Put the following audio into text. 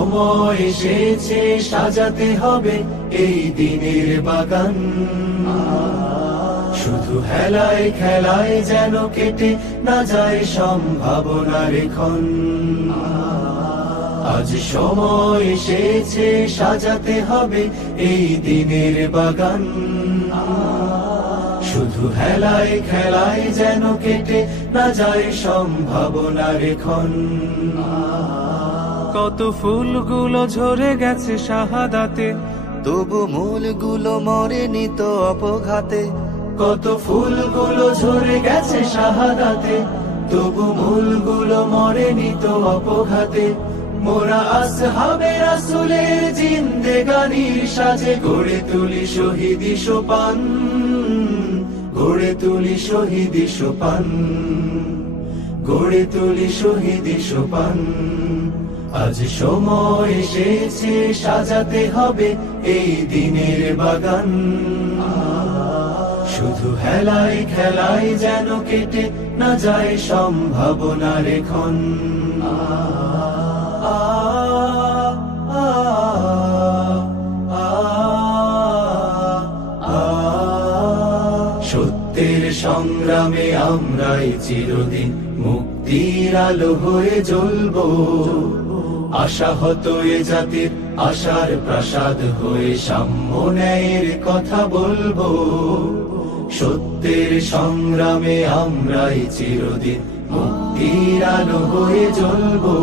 সময় এসেছে সাজাতে হবে এই দিনের বাগান। শুধু হেলায় খেলায় যেন কেটে না যায় সম্ভাবনার ক্ষণ। আজ সময় এসেছে সাজাতে হবে এই দিনের বাগান। শুধু হেলায় খেলায় যেন কেটে না যায় সম্ভাবনার ক্ষণ। কত ফুলগুলো ঝরে গেছে শাহাদাতে, তবু মূলগুলো মরেনি তো অপঘাতে। কত ফুলগুলো ঝরে গেছে শাহাদাতে, তবু মূলগুলো মরেনি তো অপঘাতে। মোরা আসহাবে রাসূলের জিন্দেগানির সাজে গড়ে তুলি শহীদি সোপান, গড়ে তুলি শহীদি সোপান, গড়ে তুলি শহীদি সোপান। আজ সময় এসেছে সাজাতে হবে এই দিনের বাগান। শুধু হেলায় খেলায় যেন কেটে না যায় সম্ভাবনার ক্ষণ। সত্যের সংগ্রামে আমরাই চিরদিন মুক্তির আলো হয়ে জ্বলবো। আশাহত এ জাতির আশার প্রাসাদ হয়ে সাম্য ন্যায়ের কথা বলবো। সত্যের সংগ্রামে আমরাই চিরদিন মুক্তির আলো হয়ে জ্বলবো।